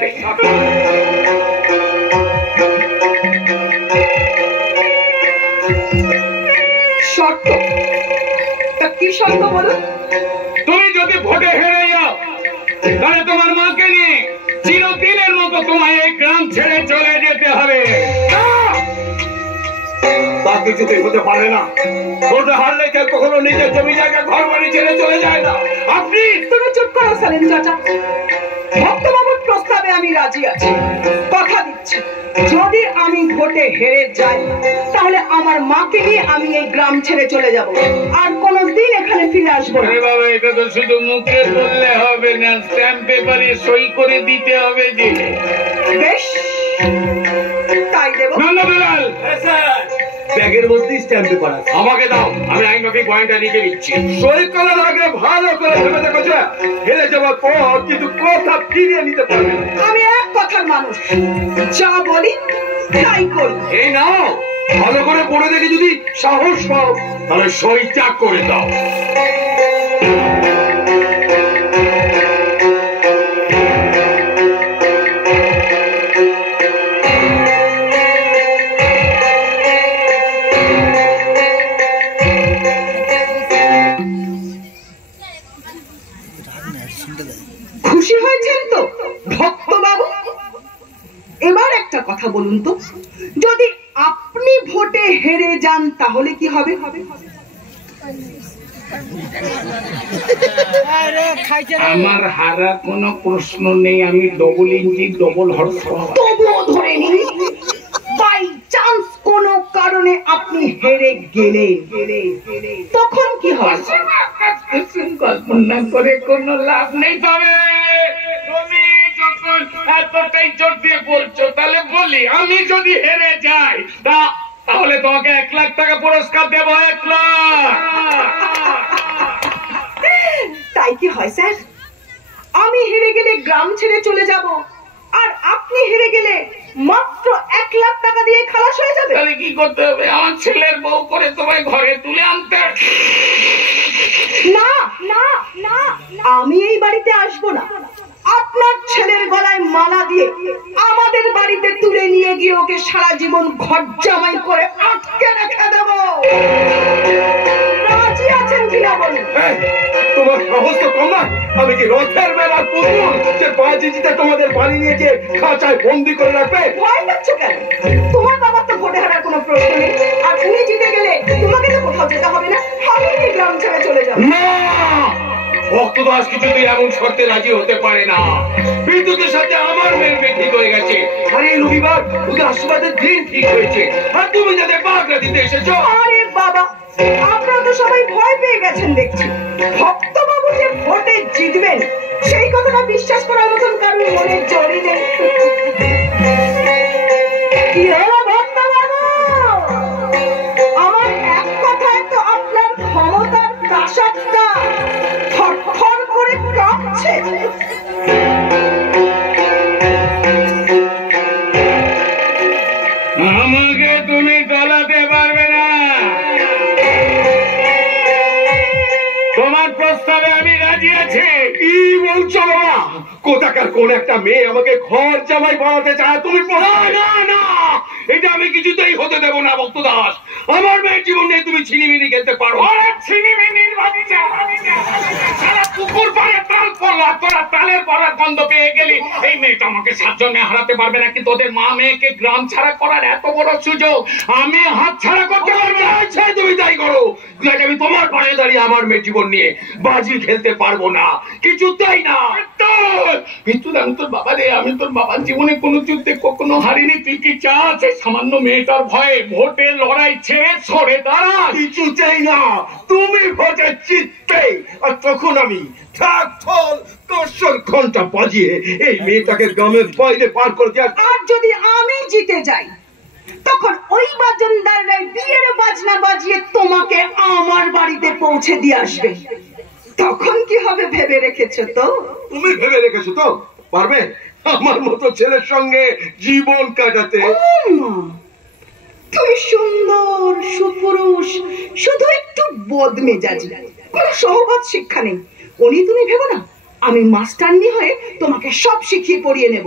শর্তে। শর্ত? তা কি শর্ত বলো? তুমি যদি ভোটে হেরে যাও তাহলে তোমার মাকে নিয়ে চিরদিনের মতো তোমায় এই গ্রাম ছেড়ে চলে যেতে হবে। তা কিছুতেই হতে পারে না। ভোটে হারলে কেউ কখনো নিজের জমি জায়গা ঘর বাড়ি ছেড়ে চলে যায় না। আপনি তুমি চুপ করো সালেম চাচা। ভক্তবাবুর প্রস্তাবে আমি রাজি আছি। কথা দিচ্ছি, যদি আমি ভোটে হেরে যাই তাহলে আমার মাকে নিয়ে আমি এই গ্রাম ছেড়ে চলে যাব, আর কোনোদিন এখানে ফিরে আসবো না। বাবা, এটা তো শুধু মুখে বললে হবে না, স্ট্যাম্প পেপারে সই করে দিতে হবে যে। বেশ, তাই দেব। নন্দলাল, ব্যাগের মধ্যে স্ট্যাম্প পেপার আছে, আমাকে দাও, আমি আইনবাকি পয়েন্টটা লিখে দিচ্ছি। সই করার আগে ভালো করে ভেবে দেখো যে হেরে যাওয়ার পর কিন্তু কথা ফিরিয়ে নিতে পারবে না। আমি এক কথার মানুষ, যা বলি তাই করি। এই নাও, ভালো করে পড়ে দেখে যদি সাহস পাও তাহলে সইটা করে দাও। খুশি হয়েছেন তো ভক্তবাবু? এবার একটা কথা বলুন তো, যদি আপনি ভোটে হেরে যান তাহলে কি হবে? আমার হারা কোনো প্রশ্ন নেই, আমি double engine double horse power. তবুও ধরে নিন, বাই চান্স কোনো কারণে আপনি হেরে গেলেন, তখন কি হবে? কল্পনা করে কোনো লাভ নেই। তবে তুমি যখন এতটাই জোর দিয়ে বলছো তাহলে বলি, আমি যদি হেরে যাই তাহলে তোমাকে 1 লাখ টাকা পুরস্কার দেবো। 1 লাখ। তাই কি হয় স্যার? আমি হেরে গেলে গ্রাম ছেড়ে চলে যাব, আর আপনি হেরে গেলে মাত্র 1 লাখ টাকা দিয়ে খালাস হয়ে যাবে। তাহলে কি করতে হবে? আমার ছেলের বউ করে তোমায় ঘরে তুলে আনতে। না না না, আমি এই বাড়িতে আসবো না। আপনার ছেলের গলায় মালা দিয়ে আমাদের বাড়িতে তুলে নিয়ে গিয়ে ওকে সারা জীবন ঘর জামাই করে আটকে রেখে দেব। রাজি আছেন কিনা বলুন? তোমার সাহস তো কম না। আমি কি রথের বেলার পুতুল যে বাজি জিতে তোমাদের বাড়ি নিয়ে গিয়ে খাঁচায় বন্দি করে রাখবে? ভয় পাচ্ছ কেন? তোমার বাবার তো ভোটে হারার কোনো প্রশ্ন নেই, আর উনি জিতে গেলে তোমাকে তো কোথাও যেতে হবে না, আমি এই গ্রাম ছেড়ে চলে যাবো। না, ভক্তদাস কিছুতেই এমন শর্তে রাজি হতে পারে না। বিদ্যুতের সাথে আমার মেয়ের বিয়ে ঠিক হয়ে গেছে, আর এই রবিবার ওদের আশীর্বাদের দিন ঠিক হয়েছে, আর তুমি যাদের বাগড়া দিতে এসেছো। আরে বাবা, আপনারা তো সবাই ভয় পেয়ে গেছেন দেখছি। ভক্তবাবু যে ভোটে জিতবেন সেই কথাটা বিশ্বাস করার মতন কারোর মনে জড়ি নেই। কি হলো ভক্তবাবু? আমার এক কথায় তো আপনার ক্ষমতার দাসত্বটা থরথর করে কাঁপছে। আমাকে তুমি গলাতে পারবে না। তোমার প্রস্তাবে আমি রাজি আছি। কি বলছো বাবা? কোথাকার কোন একটা মেয়ে আমাকে ঘর জামাই বানাতে চায়, তুমি না না না, এটা আমি কিছুতেই হতে দেব না ভক্তদাস। আমার মেয়ের জীবন নিয়ে তুমি ছিনিমিনি খেলতে পারো। ছিনিমিনির বাচ্চা, সারা পুকুর পাড়ে তাল পড়লা, তোরা তালের পড়ার গন্ধ পেয়ে গেলি। এই মেয়েটা আমাকে 7 জনে হারাতে পারবে না, কিন্তু ওদের মা মেয়েকে গ্রাম ছাড়া করার এত বড় সুযোগ আমি হাত ছাড়া করতে পারবো না। তুমি তাই করো, আমি তোমার পাশে দাঁড়িয়ে আমার মেয়ের জীবন নিয়ে বাজি খেলতে পারবো না, কিছুতেই না। কিন্তু আমি তোর বাবা রে, আমি তোর বাবার জীবনে কোনো যুদ্ধে কখনো হারিনি। তুই কি চাস এই সামান্য মেয়েটার ভয়ে ভোটে লড়াই ছেড়ে সরে দাঁড়া? কিছু চাই না, তুমি ভোটে জিততে, আর তখন আমি ঢাক ঢোল দর্শন ঘন্টা বাজিয়ে এই মেয়েটাকে গ্রামের বাইরে পার করে দেওয়ার। আর যদি আমি জিতে যাই তখন ওই বাজনদাররাই বিয়ের বাজনা বাজিয়ে তোমাকে আমার বাড়িতে পৌঁছে দিয়ে আসবে। তখন কি হবে ভেবে রেখেছো তো? তুমি ভেবে রেখেছো তো পারবে আমার মতো ছেলের সঙ্গে জীবন কাটাতে? তুমি সুন্দর সুপুরুষ, শুধু একটু বদমেজাজি, কোনো সহবত শিক্ষা নেই, উনি তুমি ভেবো না। আমি মাস্টারনি হয়ে তোমাকে সব শিখিয়ে পড়িয়ে নেব।